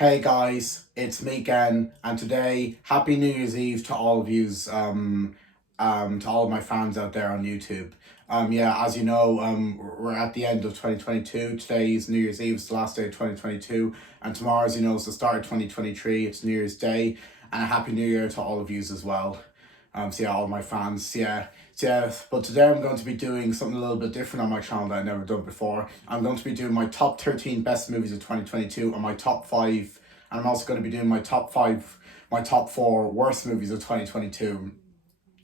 Hey guys, it's me again, and today, Happy New Year's Eve to all of yous, to all of my fans out there on YouTube. Yeah, as you know, we're at the end of 2022. Today's New Year's Eve, it's the last day of 2022, and tomorrow, as you know, is the start of 2023. It's New Year's Day, and a Happy New Year to all of yous as well. So yeah, all my fans, but today I'm going to be doing something a little bit different on my channel that I've never done before. I'm going to be doing my top 13 best movies of 2022 and my top 5, and I'm also going to be doing my top 4 worst movies of 2022.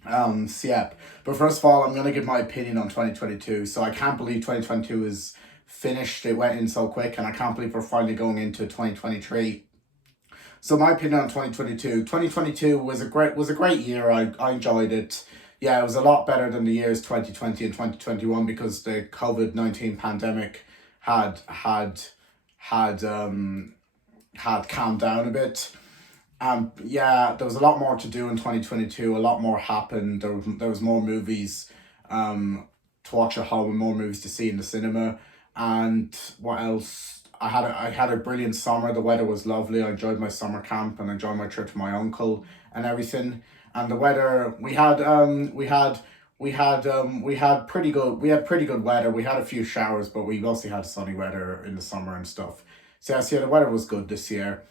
But first of all, I'm going to give my opinion on 2022. So I can't believe 2022 is finished. It went in so quick, and I can't believe we're finally going into 2023. So my opinion on 2022 was a great year. I enjoyed it. Yeah, it was a lot better than the years 2020 and 2021 because the COVID-19 pandemic had calmed down a bit. Yeah, there was a lot more to do in 2022. A lot more happened. There was more movies to watch at home and more movies to see in the cinema. And what else? I had a brilliant summer. The weather was lovely. I enjoyed my summer camp and enjoyed my trip to my uncle and everything. And the weather, we had pretty good weather. We had a few showers, but we mostly had sunny weather in the summer and stuff. So yeah, the weather was good this year.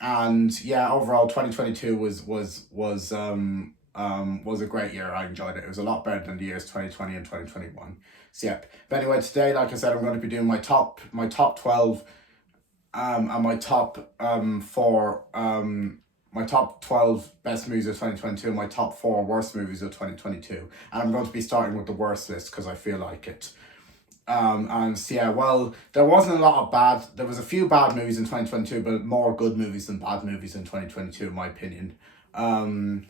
And yeah, overall 2022 was a great year. I enjoyed it. It was a lot better than the years 2020 and 2021. So yeah. But anyway, today, like I said, I'm going to be doing my top 12 and my top 4 my top 12 best movies of 2022 and my top 4 worst movies of 2022. And I'm going to be starting with the worst list because I feel like it. And so yeah, well, there wasn't a lot of there was a few bad movies in 2022, but more good movies than bad movies in 2022, in my opinion. So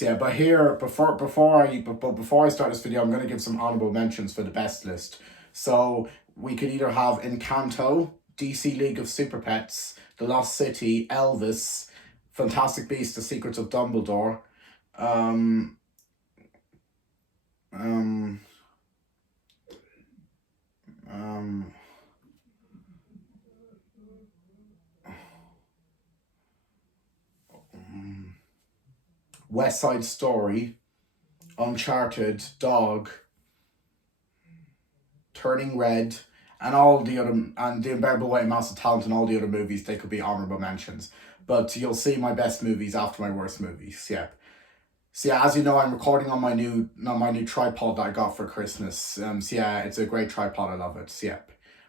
yeah, but here, before I start this video, I'm going to give some honorable mentions for the best list. So we could either have Encanto, DC League of Super Pets, The Lost City, Elvis, Fantastic Beasts: The Secrets of Dumbledore, West Side Story, Uncharted, Dog, Turning Red, and The Unbearable Weight of Massive Talent, and all the other movies. They could be honorable mentions, but you'll see my best movies after my worst movies. Yeah. So yeah, as you know, I'm recording on my new tripod that I got for Christmas. So yeah, it's a great tripod. I love it. So yeah.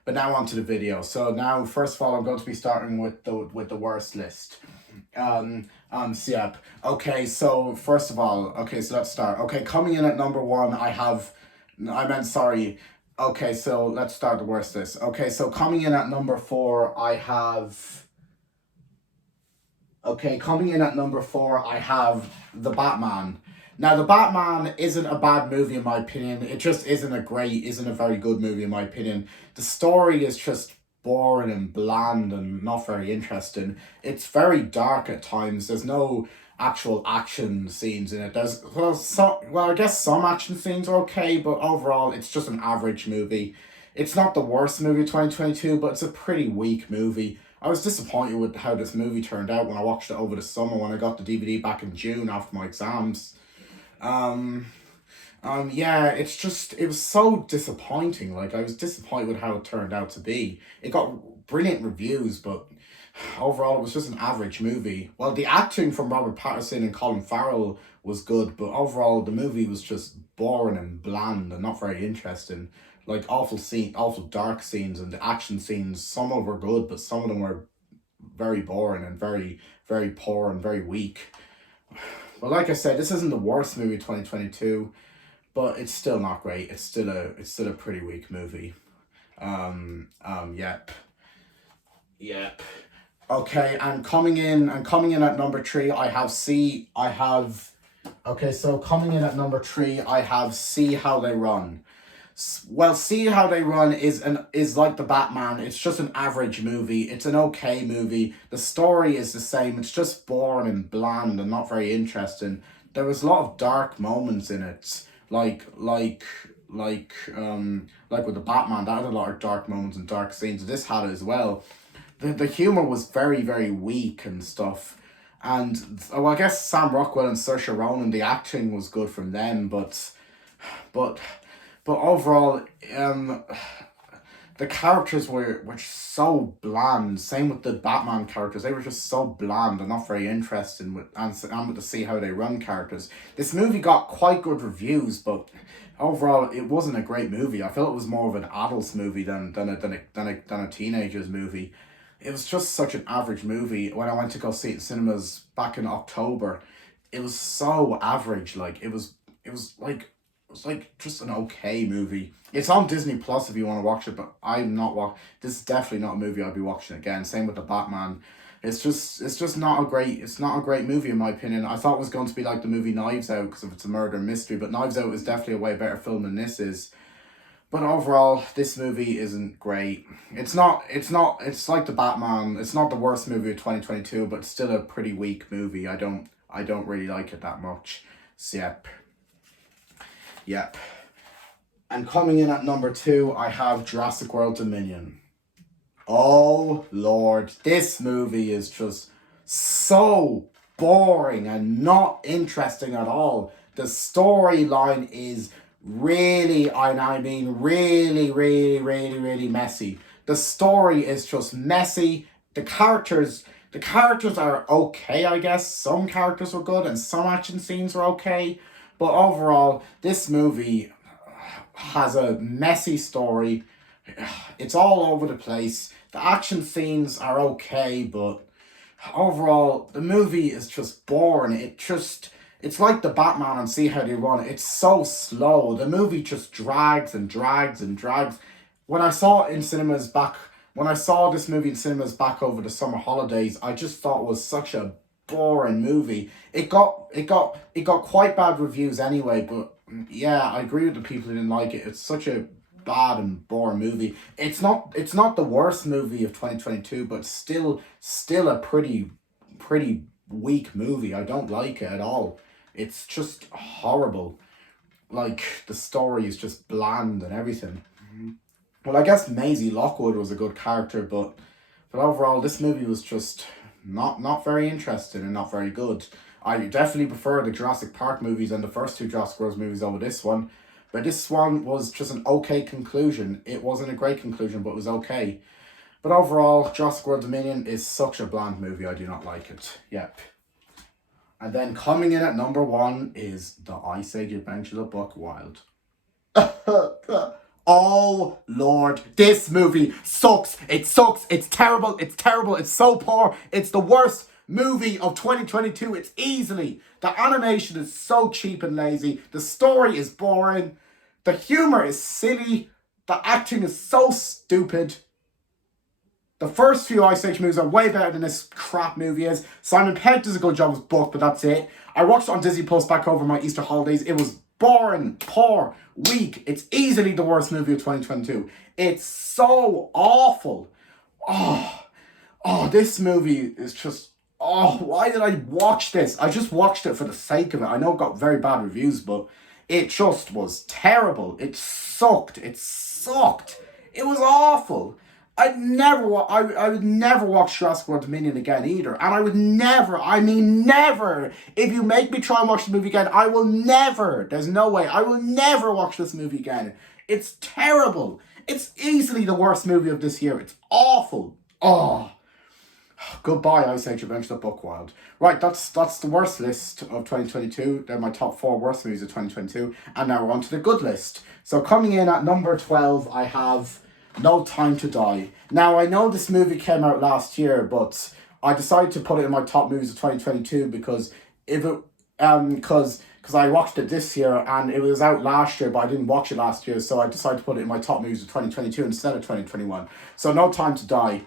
But now on to the video. So now, first of all, I'm going to be starting with the worst list. So yeah. Okay, so first of all, okay, so let's start. Okay, coming in at number 1, Okay, so let's start the worst list. Okay, so coming in at number 4, I have The Batman. Now, The Batman isn't a bad movie in my opinion. It just isn't a very good movie in my opinion. The story is just boring and bland and not very interesting. It's very dark at times. There's no actual action scenes in it. I guess some action scenes are okay, but overall it's just an average movie. It's not the worst movie of 2022, but it's a pretty weak movie. I was disappointed with how this movie turned out when I watched it over the summer when I got the DVD back in June after my exams. Yeah, it was so disappointing. Like, I was disappointed with how it turned out to be. It got brilliant reviews, but overall it was just an average movie. Well, the acting from Robert Pattinson and Colin Farrell was good, but overall the movie was just boring and bland and not very interesting. Like, awful dark scenes, and the action scenes, some of them were good, but some of them were very boring and very, very poor and very weak. But like I said, this isn't the worst movie of 2022, but it's still not great. It's still a pretty weak movie. Yep. Okay, and coming in at number 3, coming in at number 3, I have See How They Run. Well, See How They Run is like The Batman. It's just an average movie. It's an okay movie. The story is the same. It's just boring and bland and not very interesting. There was a lot of dark moments in it, like with The Batman. That had a lot of dark moments and dark scenes. This had it as well. the humor was very, very weak and stuff. And well, I guess Sam Rockwell and Saoirse Ronan, the acting was good from them, but but overall, um, the characters were so bland. Same with the Batman characters; they were just so bland and not very interesting. And to see how they run characters. This movie got quite good reviews, but overall, it wasn't a great movie. I felt it was more of an adults movie than a teenagers movie. It was just such an average movie. When I went to go see it in cinemas back in October, it was so average. Like it was like just an okay movie. It's on Disney Plus if you want to watch it, but I'm not watch. This is definitely not a movie I'll be watching again. Same with the Batman. It's just not a great movie in my opinion. I thought it was going to be like the movie Knives Out because of it's a murder mystery, but Knives Out is definitely a way better film than this is. But overall, this movie isn't great. It's like the Batman. It's not the worst movie of 2022, but it's still a pretty weak movie. I don't really like it that much. So, yep. And coming in at number 2, I have Jurassic World Dominion. Oh Lord, this movie is just so boring and not interesting at all. The storyline is really, and I mean really, really, really, really messy. The story is just messy. The characters are okay, I guess. Some characters were good and some action scenes were okay. But overall, this movie has a messy story. It's all over the place. The action scenes are okay, but overall, the movie is just boring. It's like the Batman and See How They Run. It's so slow. The movie just drags and drags and drags. When I saw it in cinemas back, when I saw this movie in cinemas back over the summer holidays, I just thought it was such a boring movie. It got quite bad reviews anyway, but yeah, I agree with the people who didn't like it. It's such a bad and boring movie. It's not the worst movie of 2022, but still a pretty weak movie. I don't like it at all. It's just horrible. Like the story is just bland and everything. Well, I guess Maisie Lockwood was a good character, but overall this movie was just not very interesting and not very good. I definitely prefer the Jurassic Park movies and the first two Jurassic World movies over this one. But this one was just an okay conclusion. It wasn't a great conclusion, but it was okay. But overall, Jurassic World Dominion is such a bland movie. I do not like it. Yep. And then coming in at number 1 is The Ice Age Adventure of Buck Wild. Oh Lord, this movie sucks. It sucks. It's terrible. It's terrible. It's so poor. It's the worst movie of 2022. It's easily. The animation is so cheap and lazy. The story is boring. The humor is silly. The acting is so stupid. The first few Ice Age movies are way better than this crap movie is. Simon Pegg does a good job as Buck, but that's it. I watched it on Disney Plus back over my Easter holidays. It was boring, poor, weak. It's easily the worst movie of 2022. It's so awful. This movie is just... why did I watch this? I just watched it for the sake of it. I know it got very bad reviews, but it just was terrible. It sucked. It sucked. It was awful. I would never watch Jurassic World Dominion again either. And I would never, I mean never, if you make me try and watch the movie again, I will never, there's no way, I will never watch this movie again. It's terrible. It's easily the worst movie of this year. It's awful. Goodbye, Ice Age Adventure of Buck Wild. Right, that's the worst list of 2022. They're my top 4 worst movies of 2022. And now we're on to the good list. So coming in at number 12, I have No Time to Die. Now, I know this movie came out last year, but I decided to put it in my top movies of 2022 because I watched it this year and it was out last year, but I didn't watch it last year, so I decided to put it in my top movies of 2022 instead of 2021. So No Time to Die.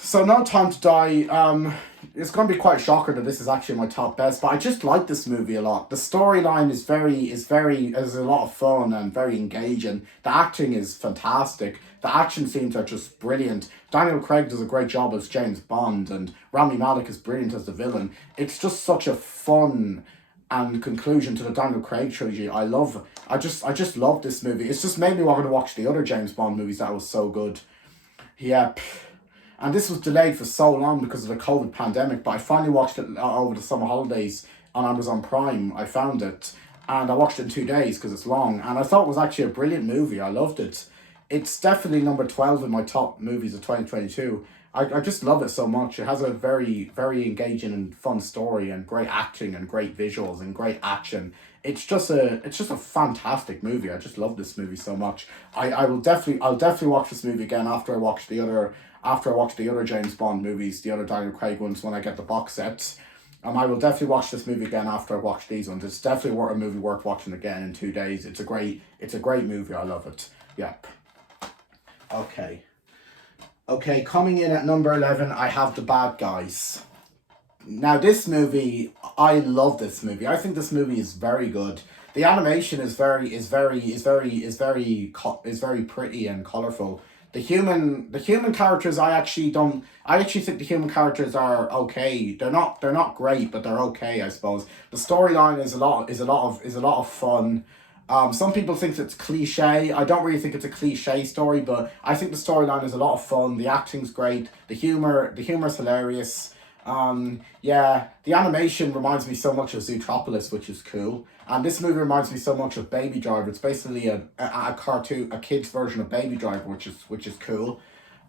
So No Time to Die, it's going to be quite a shocker that this is actually my top best, but I just like this movie a lot. The storyline is a lot of fun and very engaging. The acting is fantastic. The action scenes are just brilliant. Daniel Craig does a great job as James Bond, and Rami Malek is brilliant as the villain. It's just such a fun and conclusion to the Daniel Craig trilogy. I just love this movie. It's just made me want to watch the other James Bond movies that was so good. Yep. And this was delayed for so long because of the COVID pandemic, but I finally watched it over the summer holidays on Amazon Prime. I found it, and I watched it in 2 days because it's long, and I thought it was actually a brilliant movie. I loved it. It's definitely number 12 in my top movies of 2022. I just love it so much. It has a very, very engaging and fun story, and great acting and great visuals and great action. It's just a fantastic movie. I just love this movie so much. I'll definitely watch this movie again after I watch the other James Bond movies, the other Daniel Craig ones, when I get the box sets. I will definitely watch this movie again after I watch these ones. It's definitely a movie worth watching again in 2 days. It's a great movie. I love it. Yep. Okay. Okay, coming in at number 11, I have The Bad Guys. Now, this movie, I love this movie. I think this movie is very good. The animation is very pretty and colorful. The human characters, I actually think the human characters are okay. They're not great, but they're okay, I suppose. The storyline is a lot of fun. Some people think it's cliche. I don't really think it's a cliche story, but I think the storyline is a lot of fun. The acting's great. The humor's hilarious. Yeah, the animation reminds me so much of Zootropolis, which is cool. And this movie reminds me so much of Baby Driver. It's basically a cartoon, a kid's version of Baby Driver, which is cool.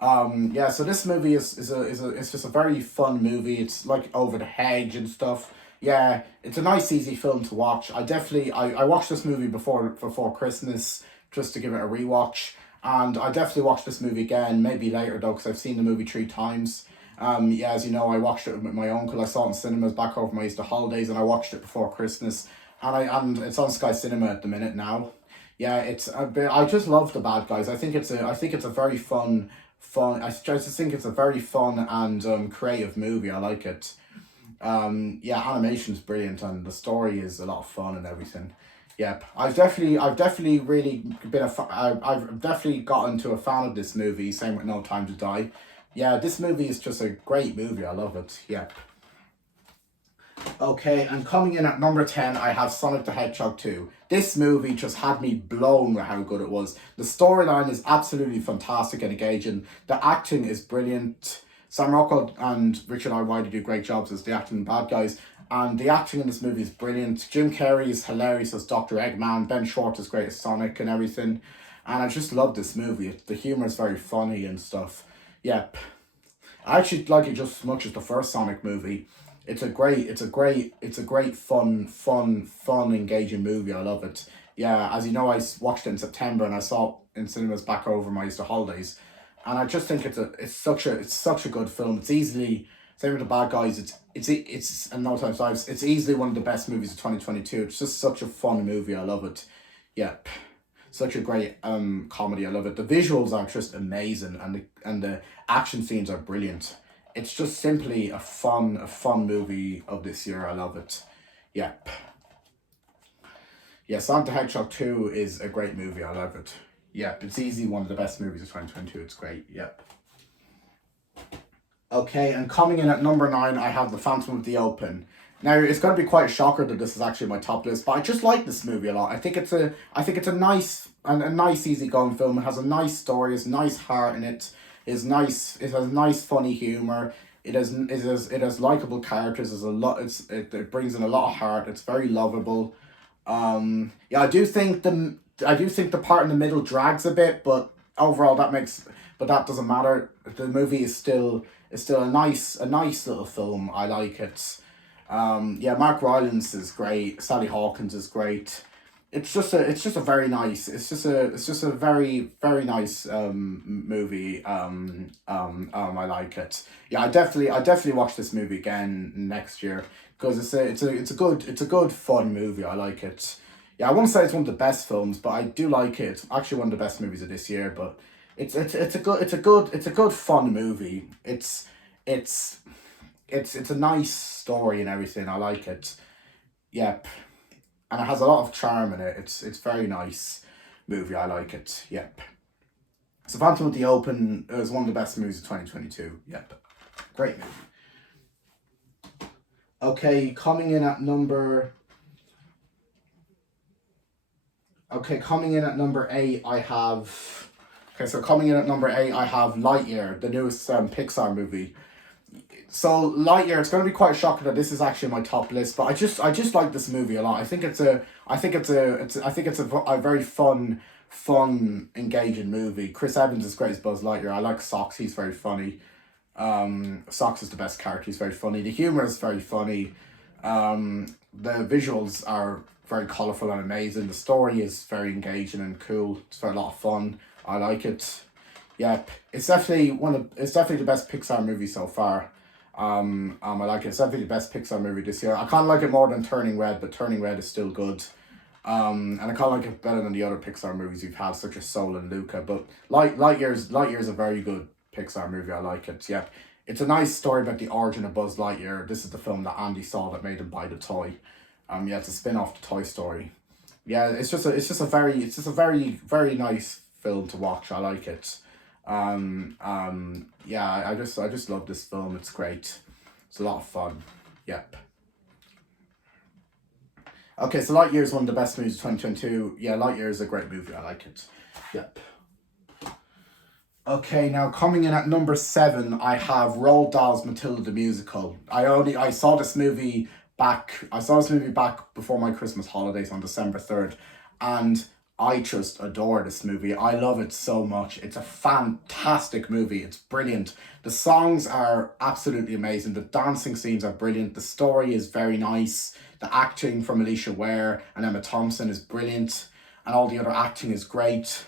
Yeah, so this movie is just a very fun movie. It's like over the hedge and stuff. Yeah, it's a nice, easy film to watch. I watched this movie before Christmas just to give it a rewatch, and I definitely watched this movie again, maybe later though, because I've seen the movie 3 times. Yeah, as you know, I watched it with my uncle. I saw it in cinemas back over my Easter holidays, and I watched it before Christmas, and it's on Sky Cinema at the minute now. Yeah, it's a bit. I just love The Bad Guys. I think it's a very fun. I just think it's a very fun and creative movie. I like it. Yeah, animation's brilliant, and the story is a lot of fun and everything. Yep, I've definitely really I've definitely gotten to a fan of this movie. Same with No Time to Die. Yeah, this movie is just a great movie. I love it. Yep. Okay, and coming in at number 10, I have Sonic the Hedgehog 2. This movie just had me blown with how good it was. The storyline is absolutely fantastic and engaging. The acting is brilliant. Sam Rockwell and Richard I. White do great jobs as the acting bad guys. And the acting in this movie is brilliant. Jim Carrey is hilarious as Dr. Eggman. Ben Schwartz is great as Sonic and everything. And I just love this movie. The humor is very funny and stuff. Yep. I actually like it just as much as the first Sonic movie. It's a great, fun, engaging movie. I love it. Yeah, as you know, watched it in September, and I saw it in cinemas back over my Easter holidays, and I just think it's such a good film. It's easily, same with The Bad Guys. It's and No Time to Die, it's easily one of the best movies of 2022. It's just such a fun movie. I love it. Yep. Such a great comedy. I love it. The visuals are just amazing, and the action scenes are brilliant. It's just simply a fun movie of this year. I love it. Yep. Yeah, Sonic the Hedgehog 2 is a great movie. I love it. Yep, it's easily one of the best movies of 2022. It's great. Yep. Okay, and coming in at number 9, I have The Phantom of the Open. Now, it's going to be quite a shocker that this is actually my top list, but I just like this movie a lot. I think it's a nice easygoing film. It has a nice story. It's nice heart in it. It's nice. It has nice, funny humor. It has likable characters. It brings in a lot of heart. It's very lovable. Yeah, I do think the part in the middle drags a bit, but overall that doesn't matter. The movie is still a nice little film. I like it. Yeah, Mark Rylance is great. Sally Hawkins is great. It's just a very nice. It's just a very, very nice movie. I like it. Yeah, I definitely watch this movie again next year because it's a good fun movie. I like it. Yeah, I wouldn't say it's one of the best films, but I do like it. It's actually one of the best movies of this year. But it's a good fun movie. It's a nice story and everything. I like it. Yep, and it has a lot of charm in it. It's very nice movie. I like it. Yep. So Phantom of the Open is one of the best movies of 2022. Yep. Great movie. Okay, coming in at number 8, I have Okay, so coming in at number 8, I have Lightyear, the newest Pixar movie. So Lightyear, it's going to be quite shocking that this is actually my top list, but I just like this movie a lot. I think it's a very fun, engaging movie. Chris Evans is great as Buzz Lightyear. I like Socks. He's very funny. Socks is the best character. He's very funny. The humor is very funny. The visuals are very colorful and amazing. The story is very engaging and cool. It's very a lot of fun. I like it. Yep, it's definitely the best Pixar movie so far. I like it. It's definitely the best Pixar movie this year. I kind of like it more than Turning Red, but Turning Red is still good. And I kind of like it better than the other Pixar movies we've had, such as Soul and Luca. But Lightyear's a very good Pixar movie. I like it. Yep, it's a nice story about the origin of Buzz Lightyear. This is the film that Andy saw that made him buy the toy. Yeah, it's a spin off the Toy Story. Yeah, it's just a very nice film to watch. I like it. Yeah, I just love this film. It's great. It's a lot of fun. Yep. Okay, so Lightyear is one of the best movies of 2022. Yeah, Lightyear is a great movie. I like it. Yep. Okay, now coming in at number 7, I have Roald Dahl's Matilda the Musical. I saw this movie back before my Christmas holidays on December 3rd, and I just adore this movie. I love it so much. It's a fantastic movie. It's brilliant. The songs are absolutely amazing. The dancing scenes are brilliant. The story is very nice. The acting from Alicia Ware and Emma Thompson is brilliant, and all the other acting is great.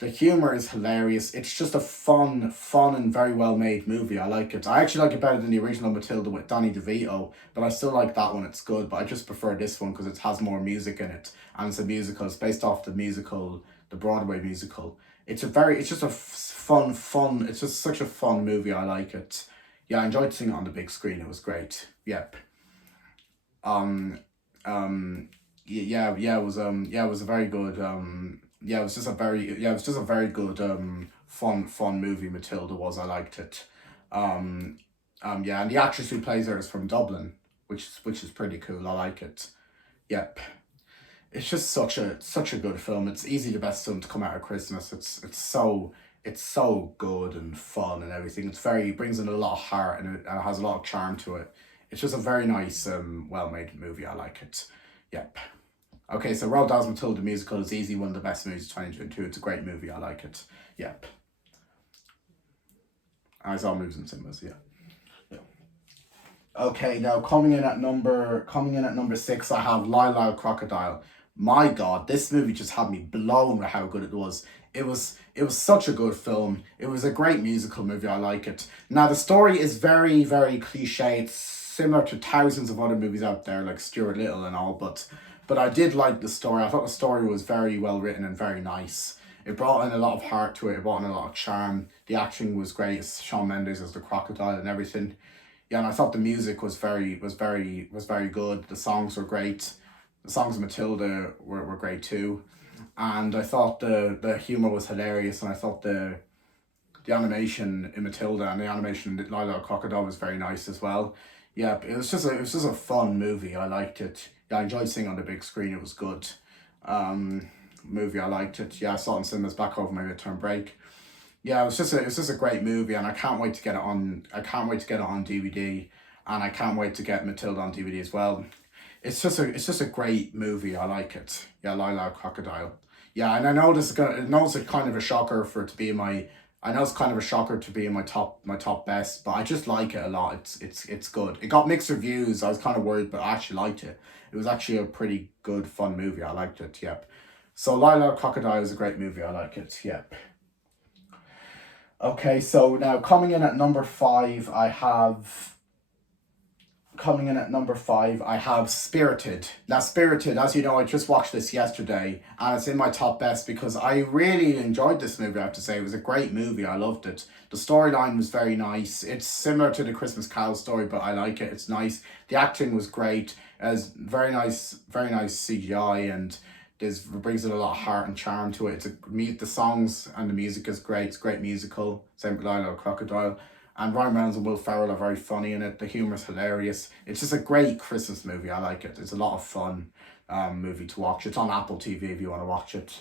The humor is hilarious. It's just a fun and very well made movie. I like it. I actually like it better than the original Matilda with Danny DeVito, but I still like that one. It's good, but I just prefer this one because it has more music in it, and it's a musical. It's based off the Broadway musical. It's just a fun. It's just such a fun movie. I like it. Yeah, I enjoyed seeing it on the big screen. It was great. Yep. Um. It was a very good. It was just a very good fun movie. Matilda was. I liked it. Yeah, and the actress who plays her is from Dublin, which is pretty cool. I like it. Yep. It's just such a good film. It's easily the best film to come out of Christmas. It's so good and fun and everything. It brings in a lot of heart, and it has a lot of charm to it. It's just a very nice well made movie. I like it. Yep. Okay, so Roald Dahl's Matilda the Musical is easily one of the best movies of 2022. It's a great movie. I like it. Yep. I saw movies in cinemas. Yeah. Yeah. Okay, now coming in at number 6, I have Lilac Crocodile. My God, this movie just had me blown with how good it was. It was such a good film. It was a great musical movie. I like it. Now the story is very, very cliche. It's similar to thousands of other movies out there like Stuart Little and all, but I did like the story. I thought the story was very well written and very nice. It brought in a lot of heart to it. It brought in a lot of charm. The acting was great. It's Shawn Mendes as the crocodile and everything. Yeah, and I thought the music was very good. The songs were great. The songs of Matilda were great too. And I thought the humor was hilarious, and I thought the animation in Matilda and the animation in Lilac Crocodile was very nice as well. Yeah, it was just a fun movie. I liked it. Yeah, I enjoyed seeing it on the big screen. It was good. Movie. I liked it. Yeah, I saw it in cinemas back over my midterm break. Yeah, it was just a great movie, and I can't wait to get it on. I can't wait to get it on DVD, and I can't wait to get Matilda on DVD as well. It's just a great movie. I like it. Yeah, Lilac Crocodile. Yeah, and I know it's a kind of a shocker for it to be in my. I know it's kind of a shocker to be in my top best, but I just like it a lot. It's good. It got mixed reviews. I was kind of worried, but I actually liked it. It was actually a pretty good, fun movie. I liked it. Yep. So Lilac Crocodile is a great movie. I like it. Yep. Okay, so now coming in at number 5, I have Spirited. Now, Spirited, as you know, I just watched this yesterday, and it's in my top best because I really enjoyed this movie, I have to say. It was a great movie. I loved it. The storyline was very nice. It's similar to the Christmas Carol story, but I like it. It's nice. The acting was great. It's very nice CGI, and brings in a lot of heart and charm to it. The songs and the music is great. It's a great musical. Same with Lilo Crocodile. And Ryan Reynolds and Will Ferrell are very funny in it. The humor is hilarious. It's just a great Christmas movie. I like it. It's a lot of fun movie to watch. It's on Apple TV if you want to watch it.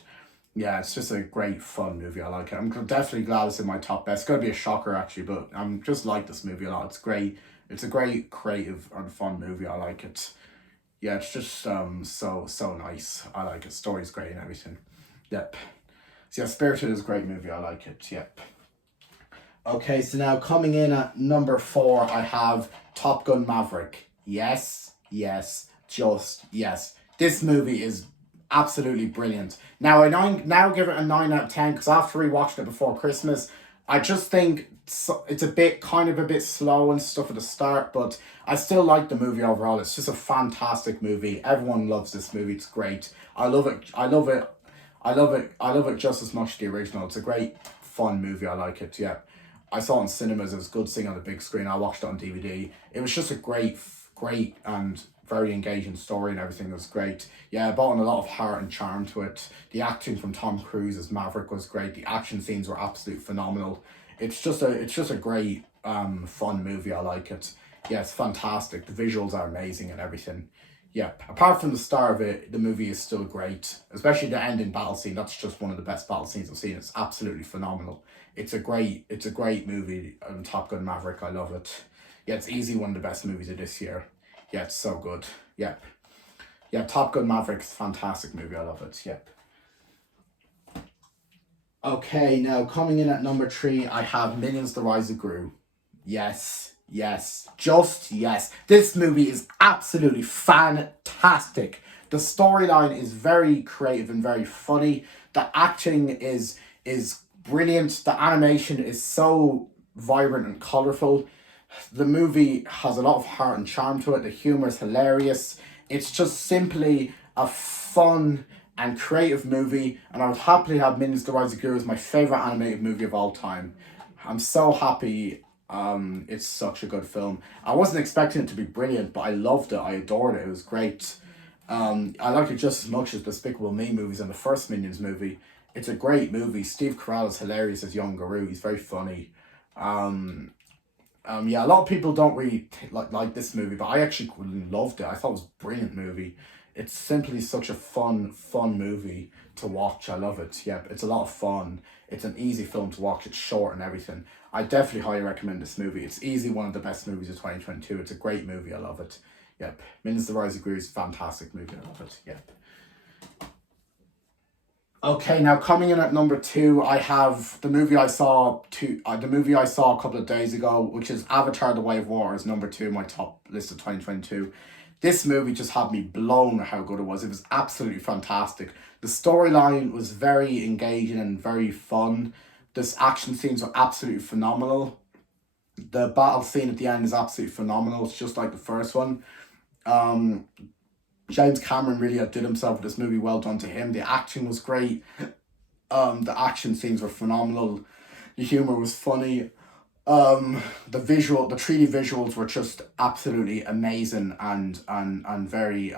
Yeah, it's just a great fun movie. I like it. I'm definitely glad it's in my top best. It's gonna be a shocker actually, but I'm just like this movie a lot. It's great. It's a great, creative and fun movie. I like it. Yeah, it's just so nice. I like it. Story's great and everything. Yep. So yeah, Spirited is a great movie. I like it. Yep. Okay, so now coming in at number 4, I have Top Gun Maverick. Yes, yes, just yes. This movie is absolutely brilliant. Now now give it a 9 out of 10 because after we watched it before Christmas, I just think it's a bit kind of a bit slow and stuff at the start, but I still like the movie overall. It's just a fantastic movie. Everyone loves this movie. It's great. I love it. I love it. I love it. I love it just as much as the original. It's a great, fun movie. I like it. Yeah. I saw it in cinemas. It was good seeing it on the big screen. I watched it on DVD. It was just a great and very engaging story and everything. It was great. Yeah, it brought in a lot of heart and charm to it. The acting from Tom Cruise as Maverick was great. The action scenes were absolutely phenomenal. It's just a great fun movie. I like it. Yeah, it's fantastic. The visuals are amazing and everything. Yeah, apart from the star of it, the movie is still great. Especially the ending battle scene. That's just one of the best battle scenes I've seen. It's absolutely phenomenal. It's a great movie. Top Gun Maverick. I love it. Yeah, it's easily one of the best movies of this year. Yeah, it's so good. Yeah, yeah. Top Gun Maverick is a fantastic movie. I love it. Yep. Okay, now coming in at number 3, I have Minions: The Rise of Gru. Yes, yes, just yes. This movie is absolutely fantastic. The storyline is very creative and very funny. The acting is brilliant. The animation is so vibrant and colorful. The movie has a lot of heart and charm to it. The humor is hilarious. It's just simply a fun and creative movie, and I would happily have Minions: The Rise of Gru as my favorite animated movie of all time. I'm so happy. It's such a good film. I wasn't expecting it to be brilliant, but I loved it. I adored it. It was great. I liked it just as much as Despicable Me movies and the first Minions movie. It's a great movie. Steve Carell is hilarious as young Gru. He's very funny. Um, yeah, a lot of people don't really like this movie, but I actually loved it. I thought it was a brilliant movie. It's simply such a fun movie to watch. I love it. Yep, it's a lot of fun. It's an easy film to watch. It's short and everything. I definitely highly recommend this movie. It's easily one of the best movies of 2022. It's a great movie. I love it. Yep. Minions: The Rise of Gru is a fantastic movie. I love it. Yep. Okay, now coming in at number 2, I have the movie I saw a couple of days ago, which is Avatar: The Way of Water, is number 2 in my top list of 2022. This movie just had me blown at how good it was. It was absolutely fantastic. The storyline was very engaging and very fun. This action scenes were absolutely phenomenal. The battle scene at the end is absolutely phenomenal. It's just like the first one. Um, James Cameron really outdid himself with this movie. Well done to him. The acting was great. The action scenes were phenomenal. The humor was funny. The 3D visuals were just absolutely amazing and very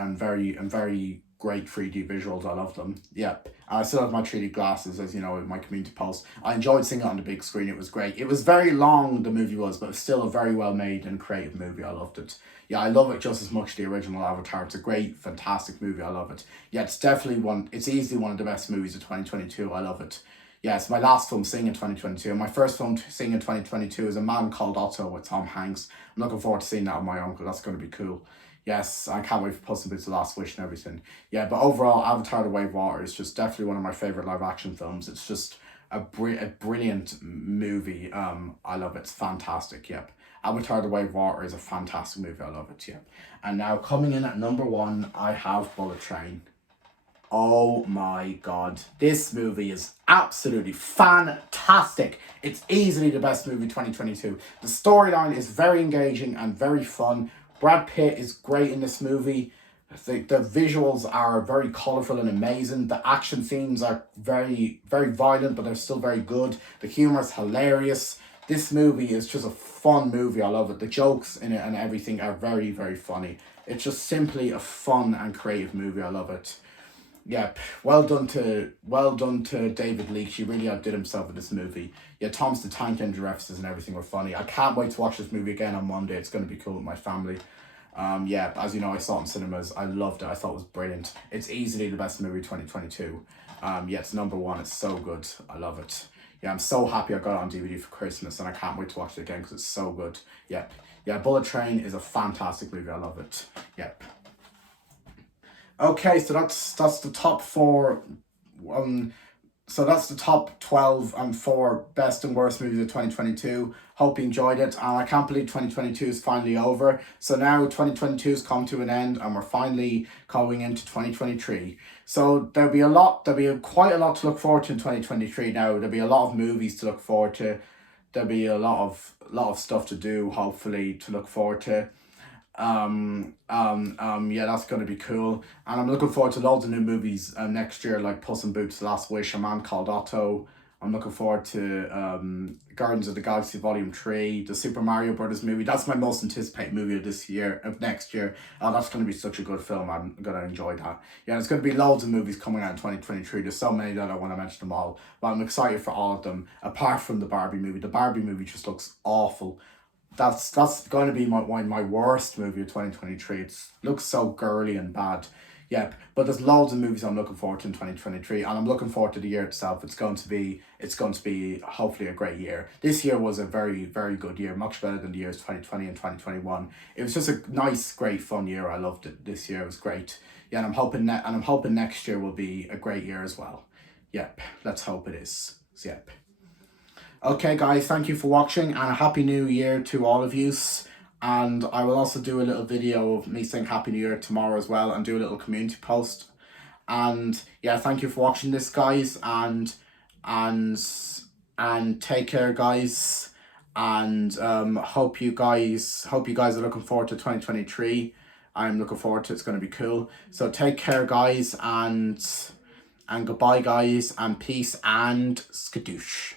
great 3D visuals. I love them. Yep. I still have my 3D glasses, as you know, in my community post. I enjoyed seeing it on the big screen. It was great. It was very long, the movie was, but it was still a very well made and creative movie. I loved it. Yeah, I love it just as much as the original Avatar. It's a great, fantastic movie. I love it. Yeah, it's easily one of the best movies of 2022. I love it. Yeah, it's my last film seeing in 2022. My first film seeing in 2022 is A Man Called Otto with Tom Hanks. I'm looking forward to seeing that with my uncle. That's going to be cool. Yes, I can't wait for Puss in Boots: The Last Wish and everything. Yeah, but overall, Avatar: The Way of Water is just definitely one of my favourite live action films. It's just a brilliant movie. I love it. It's fantastic. Yep. Avatar: The Way of Water is a fantastic movie. I love it. Yep. And now coming in at number 1, I have Bullet Train. Oh my god. This movie is absolutely fantastic. It's easily the best movie 2022. The storyline is very engaging and very fun. Brad Pitt is great in this movie. The visuals are very colourful and amazing. The action scenes are very violent, but they're still very good. The humour is hilarious. This movie is just a fun movie. I love it. The jokes in it and everything are very funny. It's just simply a fun and creative movie. I love it. Yep, well done to David Leitch. He really outdid himself with this movie. Yeah, Thomas the Tank Engine references and everything were funny. I can't wait to watch this movie again on Monday. It's going to be cool with my family. Yeah, as you know, I saw it in cinemas. I loved it. I thought it was brilliant. It's easily the best movie 2022. Yeah, it's number one. It's so good. I love it. Yeah, I'm so happy I got it on DVD for Christmas, and I can't wait to watch it again because it's so good. Yep. Yeah, Bullet Train is a fantastic movie. I love it. Yep. Okay, so that's the top four. So that's the top 12 and four best and worst movies of 2022. Hope you enjoyed it. And I can't believe 2022 is finally over. So now 2022 has come to an end and we're finally going into 2023. So there'll be quite a lot to look forward to in 2023 now. There'll be a lot of movies to look forward to. There'll be a lot of stuff to do, hopefully, to look forward to. Yeah, that's gonna be cool, and I'm looking forward to loads of new movies next year, like Puss in Boots: The Last Wish, A Man Called Otto. I'm looking forward to Guardians of the Galaxy Volume 3, the Super Mario Brothers movie. That's my most anticipated movie of next year. Oh, that's gonna be such a good film. I'm gonna enjoy that. Yeah, there's gonna be loads of movies coming out in 2023. There's so many that I want to mention them all, but I'm excited for all of them. Apart from the Barbie movie, the Barbie movie just looks awful. That's going to be my worst movie of 2023. It looks so girly and bad. Yep, but there's loads of movies I'm looking forward to in 2023, and I'm looking forward to the year itself. It's going to be hopefully a great year. This year was a very, very good year, much better than the years 2020 and 2021. It was just a nice, great, fun year. I loved it this year. It was great. Yeah, and I'm hoping next year will be a great year as well. Yep, let's hope it is. Yep. Okay, guys, thank you for watching, and a Happy New Year to all of you. And I will also do a little video of me saying Happy New Year tomorrow as well, and do a little community post. And yeah, thank you for watching this, guys, and take care, guys. And hope you guys are looking forward to 2023. I'm looking forward to it. It's going to be cool. So take care, guys, and goodbye, guys, and peace and skadoosh.